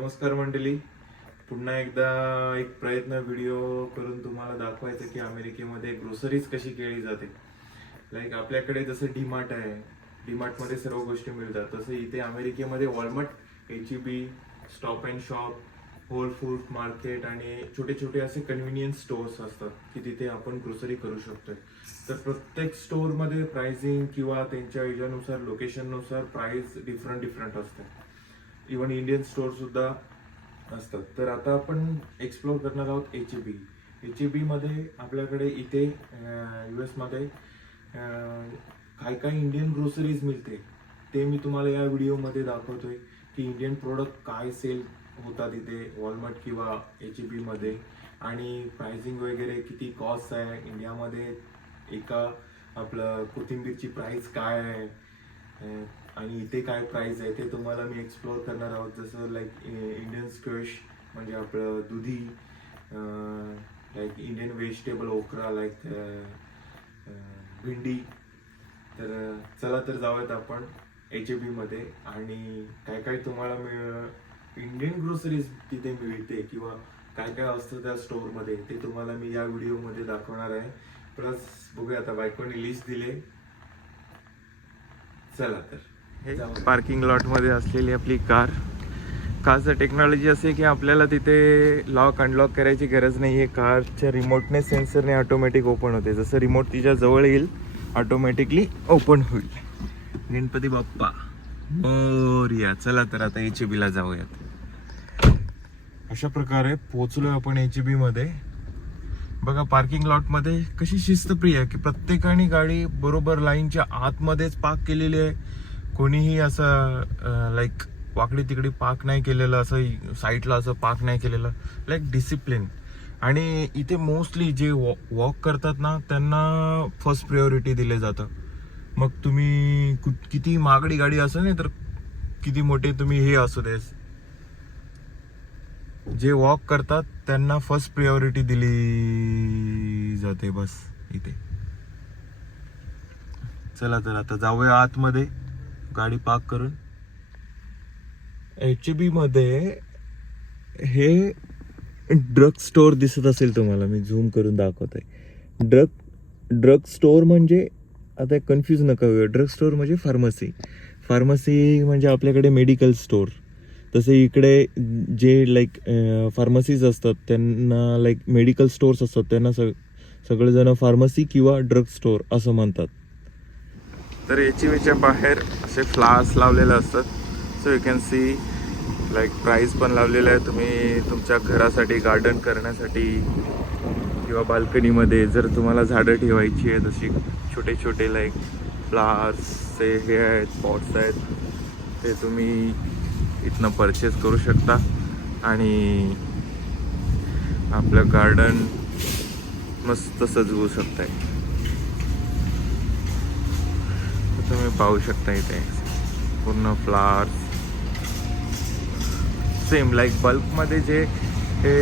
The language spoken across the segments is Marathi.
नमस्कार मंडळी. पुन्हा एकदा एक प्रयत्न व्हिडिओ करून तुम्हाला दाखवायचं की अमेरिकेमध्ये ग्रोसरीज कशी केली जाते. लाईक आपल्याकडे जसं डीमार्ट आहे डीमार्टमध्ये सर्व गोष्टी मिळतात. तसं इथे अमेरिकेमध्ये Walmart H B stop and shop whole food market आणि छोटे छोटे असे कन्व्हिनियन्स स्टोअर्स असतात की तिथे आपण ग्रोसरी करू शकतोय. तर प्रत्येक स्टोअरमध्ये प्राइसिंग किंवा त्यांच्या ह्याच्यानुसार लोकेशननुसार प्राईस डिफरंट डिफरंट असते. इवन इंडियन स्टोअर सुद्धा असतात. तर आता आपण एक्सप्लोर करणार आहोत H E B H E बीमध्ये आपल्याकडे इथे यू एसमध्ये काय काय इंडियन ग्रोसरीज मिळते ते मी तुम्हाला या व्हिडिओमध्ये दाखवतोय की इंडियन प्रोडक्ट काय सेल होतात इथे वॉलमार्ट किंवा एच ई बीमध्ये आणि प्राइसिंग वगैरे किती कॉस्ट आहे इंडियामध्ये एका आपलं कोथिंबीरची प्राईस काय आहे आणि इथे काय प्राईस आहे ते तुम्हाला मी एक्सप्लोअर करणार आहोत. जसं लाईक इंडियन स्क्वेश म्हणजे आपलं दुधी like Indian vegetable okra like भेंडी. तर चला तर जाऊयात आपण एच ए मध्ये. आणि काय काय तुम्हाला मिळ इंडियन ग्रोसरीज तिथे मिळते किंवा काय काय असतं त्या स्टोअरमध्ये ते तुम्हाला मी या व्हिडिओमध्ये दाखवणार आहे. प्लस बघूया आता बायकोने लिस्ट दिले. चला तर. हे पार्किंग लॉटमध्ये असलेली आपली कार कारचं टेक्नॉलॉजी असे की आपल्याला तिथे लॉक अनलॉक करायची गरज नाही आहे. कारच्या रिमोटने सेन्सरने ऑटोमॅटिक ओपन होते. जसं रिमोट तिच्या जवळ येईल ऑटोमॅटिकली ओपन होईल. गणपती बाप्पा मोरया चला तर आता एच बीला जाऊयात. अशा प्रकारे पोहोचलो आपण एच बीमध्ये बघा पार्किंग लॉटमध्ये कशी शिस्तप्रिय आहे की प्रत्येकाने गाडी बरोबर लाईनच्या आतमध्येच पार्क केलेली आहे. कोणीही असं लाईक वाकडी तिकडी पार्क नाही केलेलं असं साईडला असं पार्क नाही केलेलं लाईक डिसिप्लिन आणि इथे मोस्टली जे वॉक करतात ना त्यांना फर्स्ट प्रायोरिटी दिले जातं. मग तुम्ही कु किती महागडी गाडी असो नाही तर किती मोठे तुम्ही हे असू दे जे वॉक करतात त्यांना फर्स्ट प्रायोरिटी दिली जाते बस इथे. चला तर आता जाऊया आतमध्ये. गाडी पार्क करून. एच बी मध्ये हे ड्रग स्टोअर दिसत असेल तुम्हाला मी झूम करून दाखवत आहे ड्रग ड्रग स्टोअर म्हणजे आता कन्फ्यूज नका होऊया ड्रग स्टोअर म्हणजे फार्मसी फार्मसी म्हणजे आपल्याकडे मेडिकल स्टोअर तसे इकडे जे लाईक फार्मसीज असतात त्यांना लाईक मेडिकल स्टोअर्स असतात त्यांना सग सगळेजण फार्मसी किंवा ड्रग स्टोअर असं म्हणतात. तर एच च्या बाहेर असे फ्लास लावलेले असतात. So you can see like price पण लावलेलं आहे. तुम्ही तुमच्या घरासाठी गार्डन करण्यासाठी किंवा बाल्कनीमध्ये जर तुम्हाला झाडं ठेवायची आहेत अशी छोटे छोटे लाईक फ्लावर्सचे हे आहेत पॉट्स आहेत ते तुम्ही इथनं परचेस करू शकता. आणि आपलं गार्डन मस्त सजवू शकताय तर तुम्ही पाहू शकता इथे. पूर्ण फ्लावर्स सेम लाईक बल्कमध्ये जे हे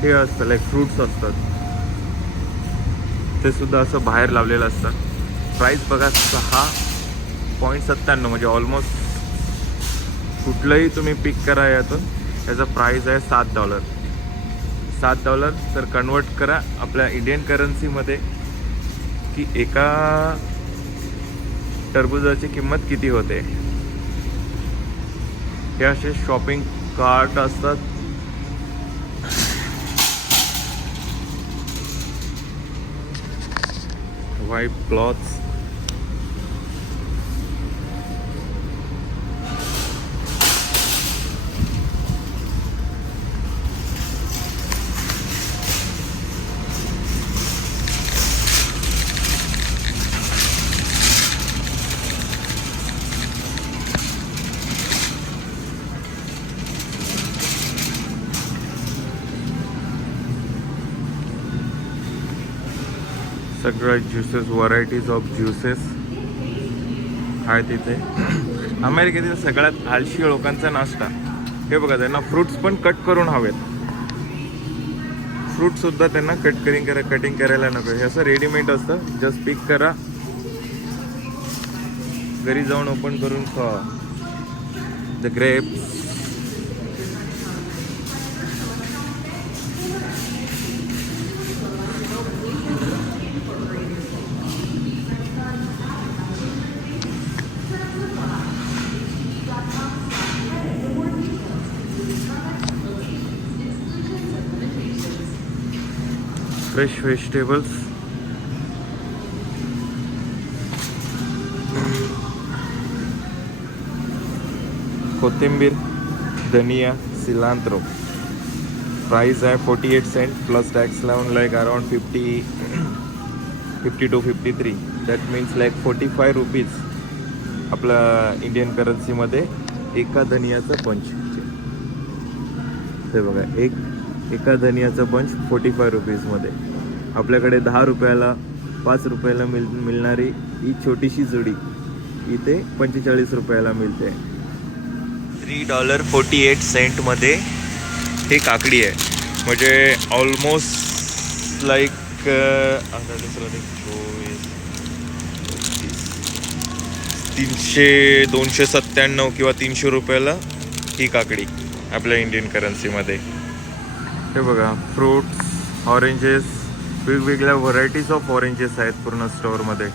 हे असतं लाईक फ्रुट्स असतात. ते सुद्धा असं बाहेर लावलेलं असतं. प्राईस बघा सहा पॉईंट सत्त्याण्णव म्हणजे ऑलमोस्ट कुठलंही तुम्ही पिक करा यातून याचा प्राईस आहे सात डॉलर सात डॉलर तर कन्वर्ट करा आपल्या इंडियन करन्सीमध्ये की एका टरबुजाची किंमत किती होते? हे असे शॉपिंग कार्ट असतात. व्हाईट क्लॉथ्स सगळ्या ज्युसेस व्हरायटीज ऑफ ज्युसेस आहेत तिथे अमेरिकेतील सगळ्यात आळशी लोकांचा नाश्ता. हे बघा त्यांना फ्रुट्स पण कट करून हवेत. फ्रूट सुद्धा त्यांना कट करिंग करा कटिंग करायला नको. हे असं रेडीमेड असतं. जस्ट पिक करा. घरी जाऊन ओपन करून खा द ग्रेप्स फ्रेश व्हेजिटेबल्स कोथिंबीर धनिया सिलांत्रो प्राइस आहे forty eight cent plus tax लावून like around fifty fifty two fifty three that means like forty five rupees आपला इंडियन करन्सीमध्ये एका धनियाचं पंच ते बघा एक एका धनियाचं पंच फोर्टी फाय रुपीजमध्ये आपल्याकडे दहा रुपयाला पाच रुपयाला मिळ मिळणारी ही छोटीशी जुडी. इथे पंचेचाळीस रुपयाला मिळते. थ्री डॉलर फोर्टी एट सेंटमध्ये ही काकडी आहे. म्हणजे ऑलमोस्ट लाईक आता दुसरं चोवीस तीनशे दोनशे सत्त्याण्णव किंवा तीनशे रुपयाला ही काकडी आपल्या इंडियन करन्सीमध्ये हे बघा फ्रूट्स ऑरेंजेस वेगवेगळ्या व्हरायटीज ऑफ ऑरेंजेस आहेत पूर्ण स्टोअरमध्ये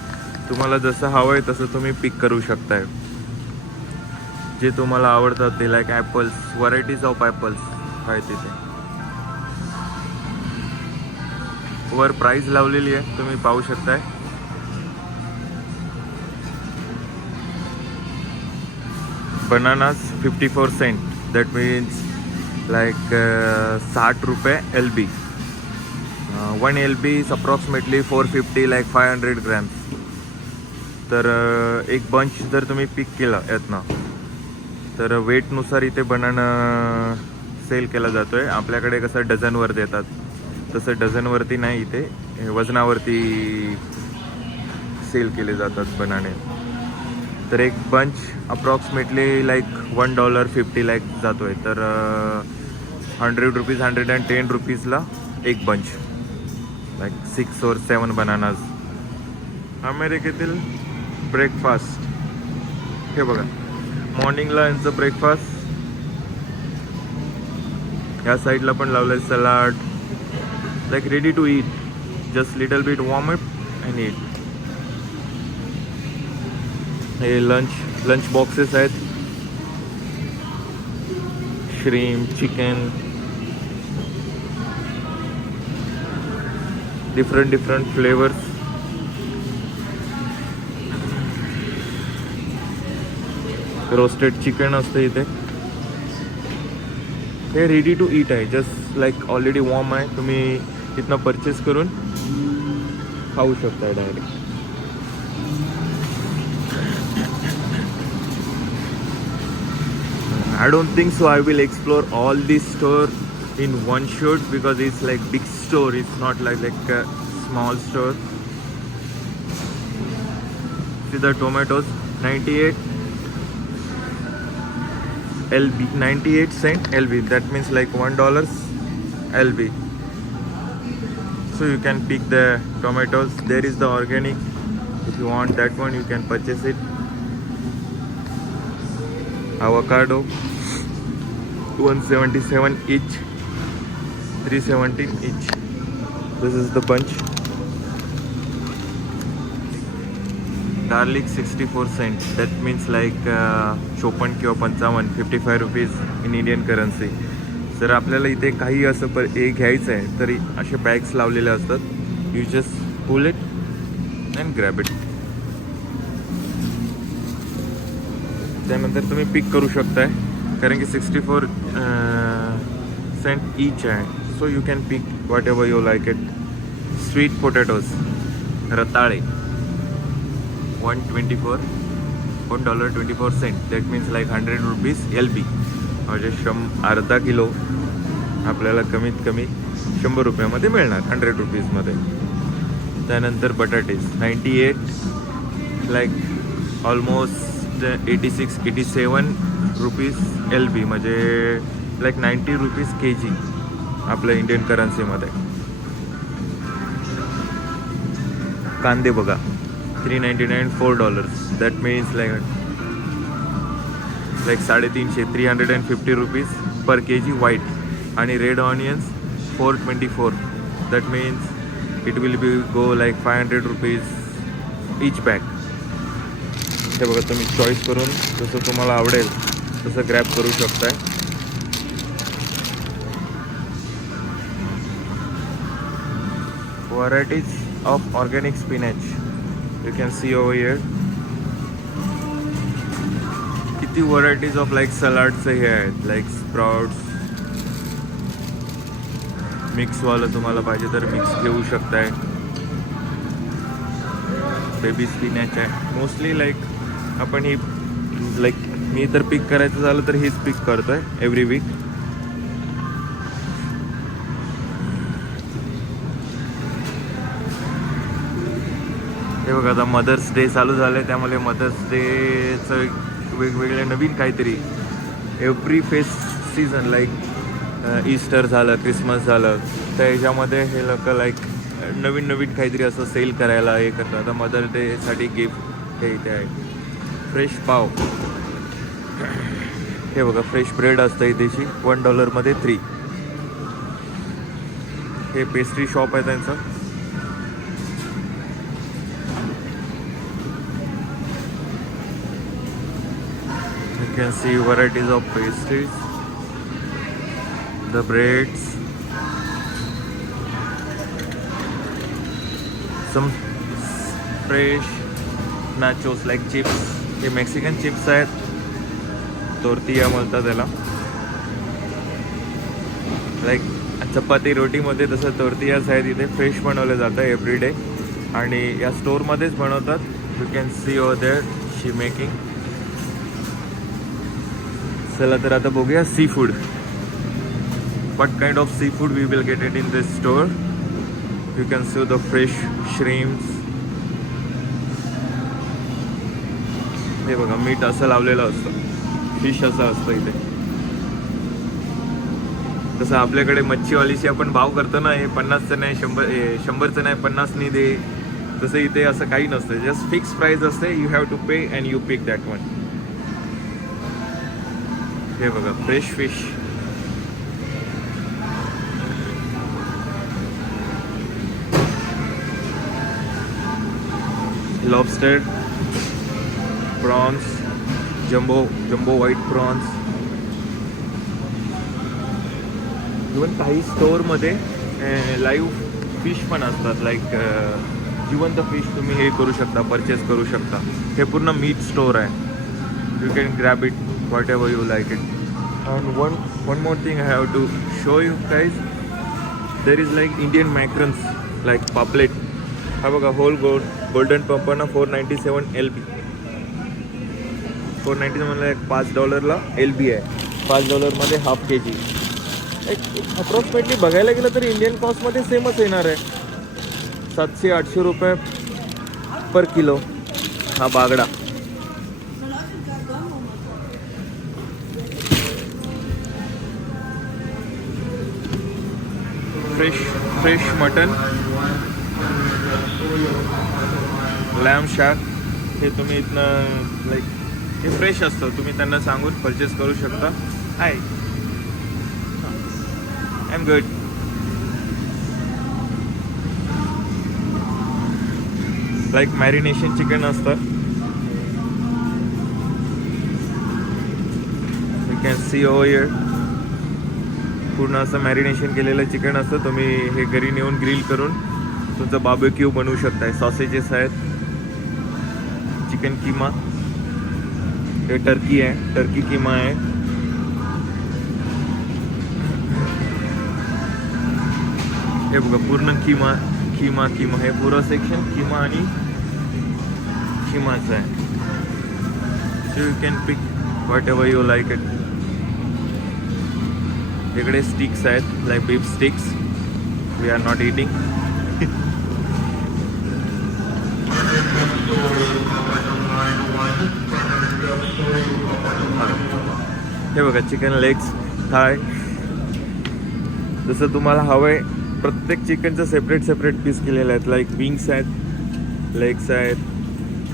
तुम्हाला जसं हवं आहे तसं तुम्ही पिक करू शकताय. जे तुम्हाला आवडतात ते like apples varieties of apples आहेत तिथे. वर प्राईज लावलेली आहे तुम्ही पाहू शकताय. Bananas fifty four cent that means like साठ रुपये L B one L B is approximately four fifty like five hundred grams तर एक बंच जर तुम्ही पिक केला यातनं तर वेटनुसार इथे बनाना सेल केला जातो आहे आपल्याकडे कसं डझनवर देतात तसं डझनवरती नाही इथे वजनावरती सेल केले जातात बनाने तर एक bunch approximately like one dollar fifty like जातो आहे तर hundred rupees hundred and ten रुपीजला एक बंच लाईक सिक्स और सेवन बनानाज अमेरिकेतील ब्रेकफास्ट हे बघा. मॉर्निंगला यांचं ब्रेकफास्ट या साईडला पण लावलं आहे salad like ready to eat just little bit warm up and eat हे लंच लंच बॉक्सेस आहेत. Shrimp chicken different different flavours roasted chicken असतं इथे. हे रेडी टू ईट आहे. जस्ट लाईक ऑलरेडी वॉर्म आहे. तुम्ही तिथनं परचेस करून खाऊ शकताय direct I don't think so. I will explore all this store in one shot because it's like big store. It's not like like a small store. See the tomatoes, 98 LB, 98 cent LB. That means like one dollars LB. So you can pick the tomatoes. There is the organic. If you want that one, you can purchase it. avocado 177 each 317 each this is the bunch. Garlic 64 cents. That means like uh, चोपन्न किंवा पंचावन्न fifty five rupees in Indian currency जर आपल्याला इथे काही असं पर हे घ्यायचं आहे तरी असे बॅग्स लावलेले असतात. You just pull it and grab it त्यानंतर तुम्ही पिक करू शकताय. कारण की सिक्स्टी फोर सेंट ईच आहे. So you can pick whatever you like it sweet potatoes रताळे one twenty four one dollar twenty four cent that means like hundred rupees L B म्हणजे शं अर्धा किलो आपल्याला कमीत कमी शंभर रुपयामध्ये मिळणार हंड्रेड रुपीजमध्ये त्यानंतर बटाटेज ninety eight like almost eighty six eighty seven rupees L B म्हणजे like ninety rupees K G आपल्या इंडियन करन्सीमध्ये कांदे बघा. Three ninety nine four dollars that means like like साडेतीनशे three hundred and fifty rupees per K G white आणि red onions four twenty four that means it will be go like five hundred rupees each pack हे बघा तुम्ही चॉईस करून जसं तुम्हाला आवडेल तसं ग्रॅप करू शकताय. Varieties of organic spinach. You can see over here. किती व्हरायटीज ऑफ लाईक सलाडचे हे. आहेत लाईक स्प्राउट्स मिक्सवालं तुम्हाला पाहिजे तर मिक्स घेऊ शकताय. बेबी स्पिनॅच आहे. मोस्टली लाईक आपण ही लाईक मी तर पिक करायचं झालं तर हीच पिक करतोय एव्हरी वीक हे बघा आता मदर्स डे चालू झालं आहे त्यामुळे मदर्स डेचं वेगवेगळे नवीन काहीतरी. Every fest season like Easter झालं क्रिसमस झालं तर ह्याच्यामध्ये हे लोक लाईक नवीन नवीन काहीतरी असं सेल करायला हे करतात. आता मदर डेसाठी गिफ्ट हे इथे आहे. फ्रेश पाव. हे बघा फ्रेश ब्रेड असतं इथेशी. वन डॉलरमध्ये थ्री हे पेस्ट्री शॉप आहे त्यांचं. Can see varieties of pastries, the breads, some fresh nachos like chips. हे मेक्सिकन चिप्स आहेत तोरतिया म्हणतात त्याला लाईक चपाती रोटीमध्ये तसं तोरतियाच आहेत इथे फ्रेश बनवलं जातं एव्हरी डे आणि या स्टोरमध्येच बनवतात you can see over there she making चला तर आता बघूया seafood what kind of seafood we will get it in this store you can see the fresh shrimps हे बघा मीठ असं लावलेलं असतं. फिश असं असतं इथे. तसं आपल्याकडे मच्छीवालीशी आपण भाव करतो ना हे पन्नासचं नाही शंभर शंभरचं नाही पन्नासनी दे. तसं इथे असं काही नसतं. जस्ट फिक्स प्राईस असते. You have to pay and you pick that one हे बघा fresh fish lobster prawns jumbo jumbo white prawns even काही स्टोअरमध्ये लाईव्ह फिश पण असतात. लाईक eh, जिवंत फिश तुम्ही हे करू शकता परचेस करू शकता. हे पूर्ण मीट स्टोअर आहे. You can grab it whatever you like it and one one more thing I have to show you guys there is like Indian mackerels like पापलेट हा बघा whole gold golden pompano four ninety seven L B four ninety सेवनला एक पाच डॉलरला एल बी आहे. पाच डॉलरमध्ये हाफ के जी एक अप्रॉक्सिमेटली बघायला गेलं तर इंडियन कॉस्टमध्ये सेमच येणार आहे. सातशे आठशे रुपये पर किलो हा बागडा. Fresh fresh mutton lamb shank हे तुम्ही इथनं लाईक हे फ्रेश असतं. तुम्ही त्यांना सांगून परचेस करू शकता. आहे I am good like marination chicken असतं. You can see over here पूर्ण असं मॅरिनेशन केलेलं चिकन असतं तुम्ही हे घरी नेऊन ग्रिल करून तुमचं बाबेक्यू बनवू शकताय. सॉसेजेस आहेत. चिकन किमा. हे टर्की आहे. टर्की किमा आहे. हे बघा पूर्ण किमा किमा किमा. हे पुरं सेक्शन किमा आणि किमाचं आहे. So you can pick whatever you like it इकडे स्टिक्स आहेत like beef sticks we are not eating हे बघा चिकन लेग्स थाय जसं तुम्हाला हवं आहे प्रत्येक चिकनचं सेपरेट सेपरेट पीस केलेले आहेत. लाईक विंग्स आहेत लेग्स आहेत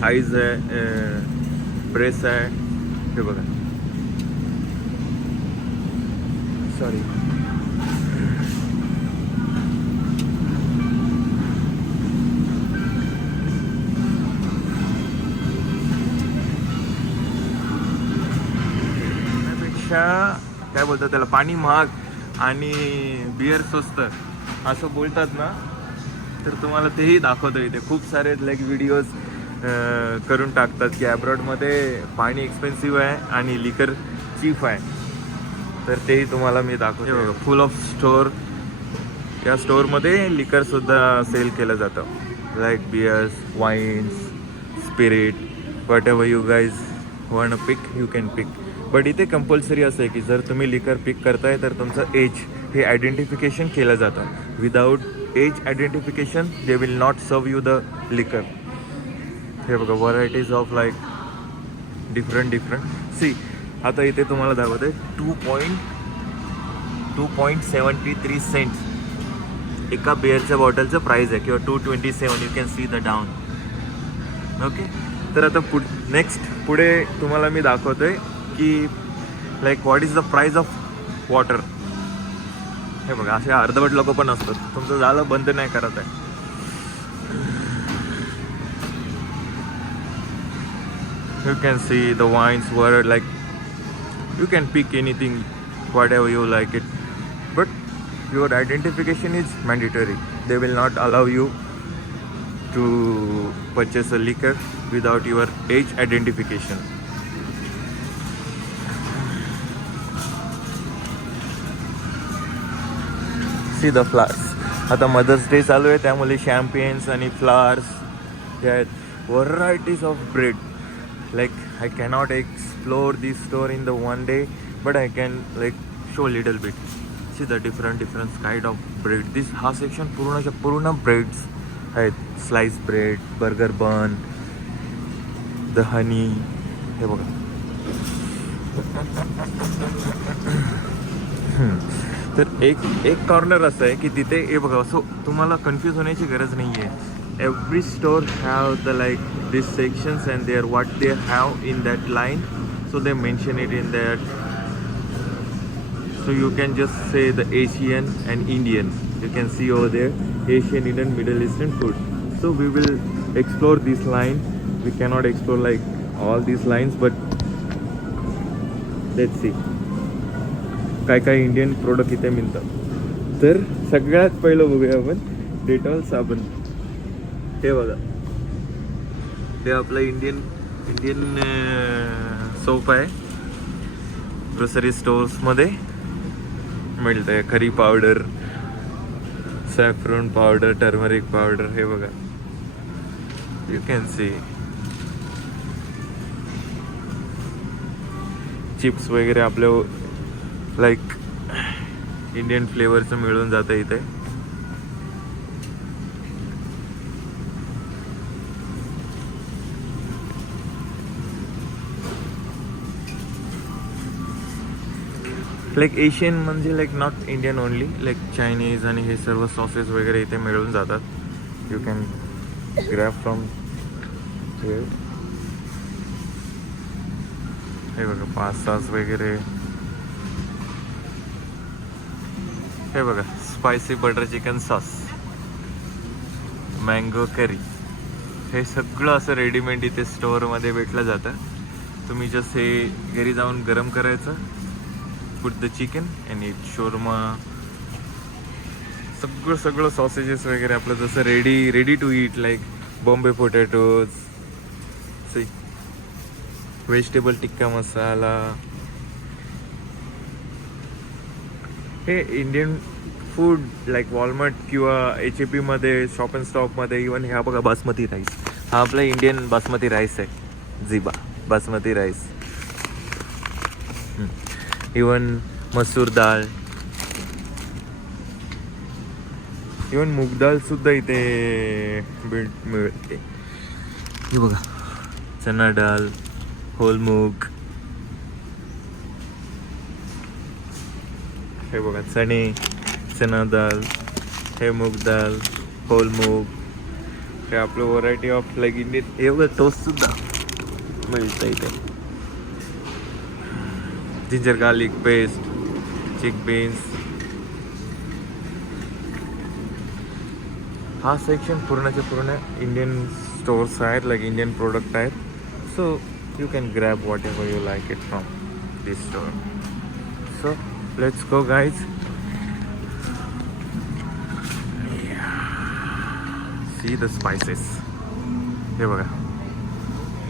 थाईज आहे ब्रेस आहे. हे बघा. सॉरी त्यापेक्षा काय बोलतात त्याला पाणी महाग आणि बिअर स्वस्त. असं बोलतात ना तर तुम्हाला तेही दाखवतो इथे. खूप सारे लाईक व्हिडिओज करून टाकतात की ॲब्रॉडमध्ये पाणी एक्सपेन्सिव्ह आहे आणि लिकर चीप आहे. तर तेही तुम्हाला मी दाखवतो. फुल ऑफ स्टोअर या स्टोअरमध्ये लिकरसुद्धा सेल केलं जातं. Like beers wines spirit whatever you guys want pick you can pick but इथे कंपल्सरी असं आहे की जर तुम्ही लिकर पिक करताय तर तुमचं एज हे आयडेंटिफिकेशन केलं जातं. Without age identification they will not serve you the liquor हे बघा varieties of like different different see आता इथे तुम्हाला दाखवते two point two point seventy three cents एका बिअरच्या बॉटलचं प्राईस आहे किंवा two twenty seven you can see the down okay तर आता पुढ नेक्स्ट पुढे तुम्हाला मी दाखवतोय की like what is the price of water हे बघा असे अर्धवट लोक पण असतात. तुमचं झालं बंद नाही करत आहे. You can see the wines were like you can pick anything whatever you like it but your identification is mandatory they will not allow you to purchase a liquor without your age identification see the flowers आता मदर्स डे चालू आहे त्यामुळे शॅम्पियन्स आणि फ्लावर्स आहेत varieties of bread like I cannot explore this store in the one day, but I can like show little bit. See the different different kind of bread. This हा section पूर्णच्या पूर्ण ब्रेड्स आहेत slice bread burger bun the honey हे बघा हम्म. तर एक एक कॉर्नर असं आहे की तिथे हे बघा सो तुम्हाला कन्फ्यूज होण्याची गरज नाही आहे every store have the like this sections and there what they have in that line so they mention it in that so you can just say the asian and indian you can see over there asian indian middle eastern food so we will explore this line we cannot explore like all these lines but let's see काय काय इंडियन प्रोडक्ट इथे मिळतात तर सगळ्यात पहिलं बघूया आपण डेटॉल साबण हे बघा. हे आपलं इंडियन इंडियन सोप आहे. ग्रोसरी स्टोर्समध्ये मिळतं आहे curry powder saffron powder turmeric powder हे बघा. यू कॅन सी चिप्स वगैरे आपल्या लाईक इंडियन फ्लेवरचं मिळून जातं इथे. लाईक एशियन म्हणजे like not Indian only like Chinese आणि हे सर्व सॉसेस वगैरे इथे मिळून जातात. यू कॅन ग्रॅप फ्रॉम हे बघा पास्ताज वगैरे. हे बघा spicy butter chicken sauce mango curry हे सगळं असं रेडीमेड इथे स्टोअरमध्ये भेटलं जातं. तुम्ही जस्ट हे घरी जाऊन गरम करायचं. पुट द चिकन eat शोरमा सगळं सगळं सॉसेजेस वगैरे आपलं जसं ready ready to eat like Bombay potatoes vegetable tikka masala हे इंडियन फूड लाईक वॉलमार्ट किंवा एच ए पीमध्ये शॉप अँड स्टॉपमध्ये इवन ह्या बघा बासमती राईस हा आपला इंडियन बासमती राईस आहे. झिबा बासमती राईस इवन मसूर डाळ इवन मूग डाळ सुद्धा इथे भेट मिळते. हे बघा. चना डाळ होल मूग हे बघा चणे चना डाळ हे मूग डाळ होल मूग हे आपलं व्हरायटी ऑफ इंडियन हे बघा टोस्ट सुद्धा मिळतं इथे. Ginger garlic paste chick beans हा सेक्शन पूर्णच्या पूर्ण इंडियन स्टोर्स आहेत लाईक इंडियन प्रोडक्ट आहेत so you can grab whatever you like it from this store so let's go guys see the spices हे बघा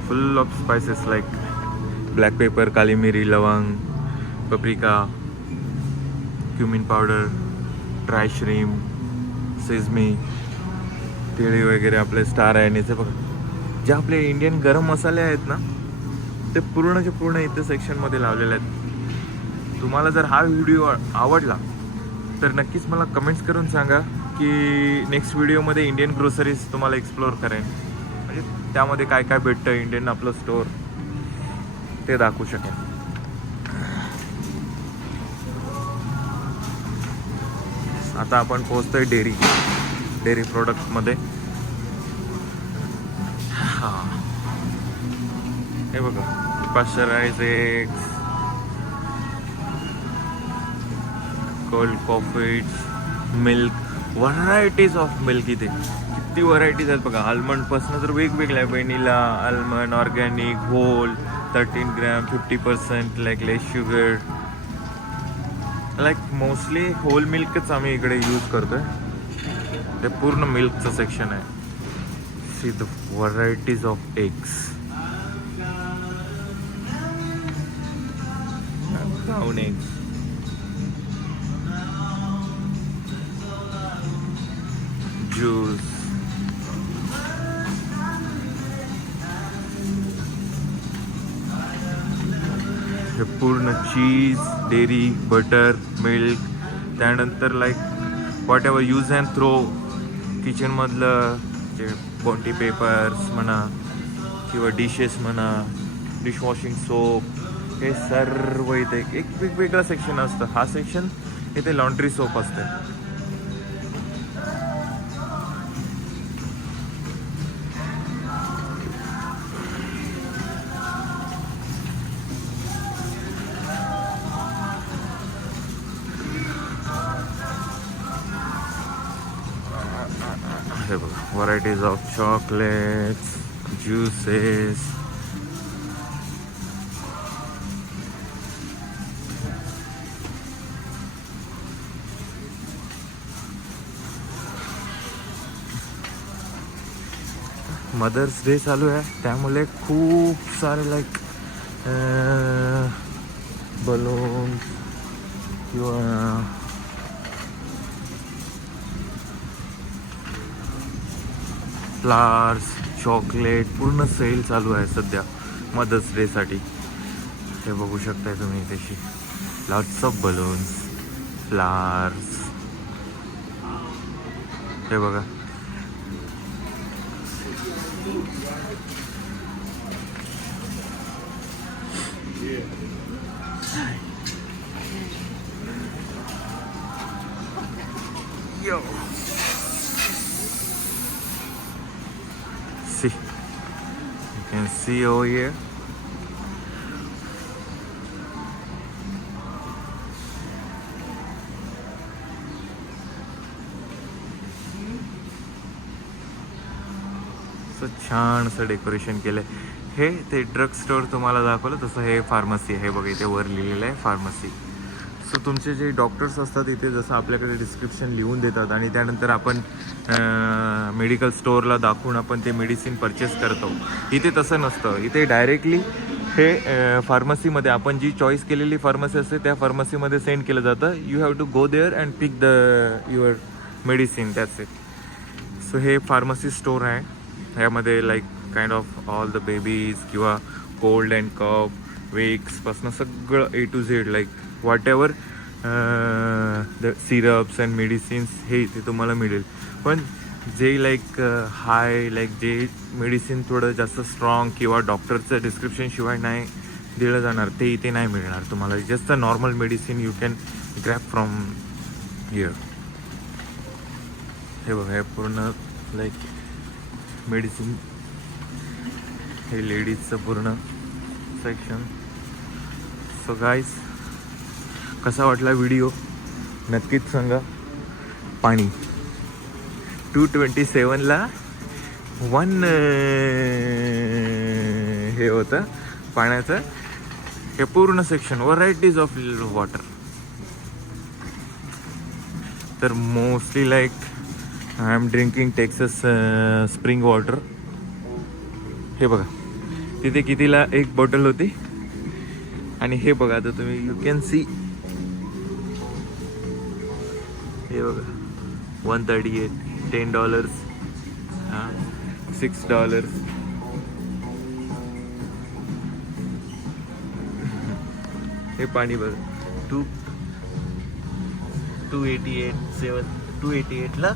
full of spices like black pepper काली मिरी लवंग पप्रिका क्युमिन पावडर ड्राय श्रीम सेजमी तिळी वगैरे आपले स्टार आहे. याचे बघा जे आपले इंडियन गरम मसाले आहेत ना ते पूर्णचे पूर्ण इथे सेक्शनमध्ये लावलेले आहेत. तुम्हाला जर हा व्हिडिओ आवडला तर नक्कीच मला कमेंट्स करून सांगा की नेक्स्ट व्हिडिओमध्ये इंडियन ग्रोसरीज तुम्हाला एक्सप्लोअर करेन. म्हणजे त्यामध्ये काय काय भेटतं इंडियन आपलं स्टोअर ते दाखवू शकेन. आता आपण पोहोचतोय डेअरी. डेअरी प्रोडक्टमध्ये हां. हे बघा. पाश्चराइज एक. Cold coffees milk. Varieties of milk इथे. किती व्हरायटीज आहेत बघा. आल्मंडपासून तर वेगवेगळ्या. Vanilla almond organic whole thirteen gram fifty percent like less sugar like mostly whole मिल्कच आम्ही इकडे यूज करतोय. ते पूर्ण मिल्कचं सेक्शन आहे. See the varieties of eggs brown eggs juice हे पूर्ण चीज डेअरी बटर मिल्क त्यानंतर like whatever use and throw किचनमधलं जे बॉन्टी पेपर्स म्हणा किंवा डिशेस म्हणा डिशवॉशिंग सोप हे सर्व इथे एक वेगवेगळं सेक्शन असतं. हा सेक्शन इथे लॉन्ड्री सोप असते varieties of chocolates juices mother's day चालू आहे त्यामुळे खूप सारे लाईक बलून किंवा फ्लावर्स चॉकलेट पूर्ण सेल चालू आहे सध्या मदर्स डेसाठी हे बघू शकताय तुम्ही तशी लॉट्स ऑफ बलून्स फ्लावर्स हे बघा. Yo. See, you can see over here. छान असं डेकोरेशन केलंय. हे ते ड्रग स्टोअर तुम्हाला दाखवलं तसं हे फार्मसी आहे. बघा इथे वर लिहिलेलं आहे फार्मसी सो तुमचे जे डॉक्टर्स असतात इथे जसं आपल्याकडे डिस्क्रिप्शन लिहून देतात आणि त्यानंतर आपण मेडिकल स्टोअरला दाखवून आपण ते मेडिसिन परचेस करतो. इथे तसं नसतं. इथे डायरेक्टली हे फार्मसीमध्ये आपण जी चॉईस केलेली फार्मसी असते त्या फार्मसीमध्ये सेंड केलं जातं. You have to go there and pick the your medicine that's it so हे फार्मसी स्टोअर आहे. ह्यामध्ये like kind of all the babies किंवा कोल्ड अँड कफ वेक्सपासनं सगळं A to Z like whatever the syrups and medicines हे इथे तुम्हाला मिळेल. पण जे लाईक हाय लाईक जे मेडिसिन थोडं जास्त स्ट्रॉंग किंवा डॉक्टरचं डिस्क्रिप्शन शिवाय नाही दिलं जाणार ते इथे नाही मिळणार तुम्हाला. Just a normal medicine you can grab from here हे बघा हे पूर्ण लाईक मेडिसिन हे लेडीजचं पूर्ण सेक्शन सो गाईज कसा वाटला व्हिडिओ नक्कीच सांगा. पाणी. टू ट्वेंटी सेवनला वन हे होतं पाण्याचं. हे पूर्ण सेक्शन व्हरायटीज ऑफ वॉटर तर mostly like I am drinking Texas spring water हे बघा. तिथे कितीला एक बॉटल होती? आणि हे बघा आता तुम्ही यू कॅन सी हे बघा one thirty eight ten dollars हां सिक्स डॉलर्स हे पाणी बघा two two eighty eight seven two eighty एटला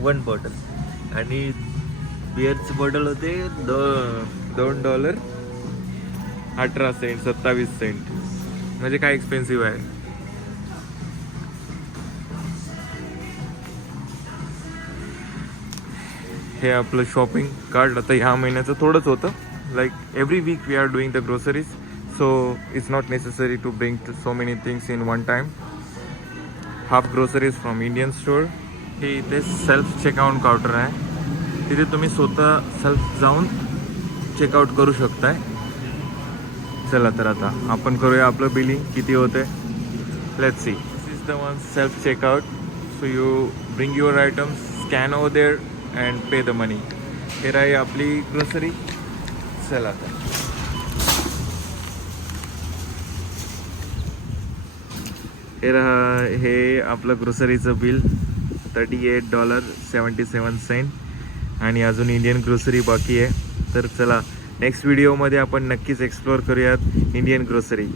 वन बॉटल आणि बिअरची बॉटल होते दो दोन डॉलर अठरा सेंट सत्तावीस सेंट म्हणजे काय एक्सपेन्सिव्ह आहे? हे आपलं शॉपिंग कार्ड आता ह्या महिन्याचं थोडंच होतं. Like every week we are doing the groceries so it's not necessary to bring so many things in one time half groceries from Indian store हे इथे सेल्फ चेकआउट काउंटर आहे. तिथे तुम्ही स्वतः सेल्फ जाऊन चेकआउट करू शकताय. चला तर आता आपण करूया आपलं बिलिंग किती होते let's see this is the one self checkout so you bring your items scan over there and pay the money हे राही आपली ग्रोसरी चला तर हे रहा हे आपलं ग्रोसरीचं bill thirty eight dollar seventy seven cent आणि अजून इंडियन ग्रोसरी बाकी आहे. तर चला नेक्स्ट व्हिडिओमध्ये आपण नक्कीच एक्सप्लोअर करूयात इंडियन ग्रोसरी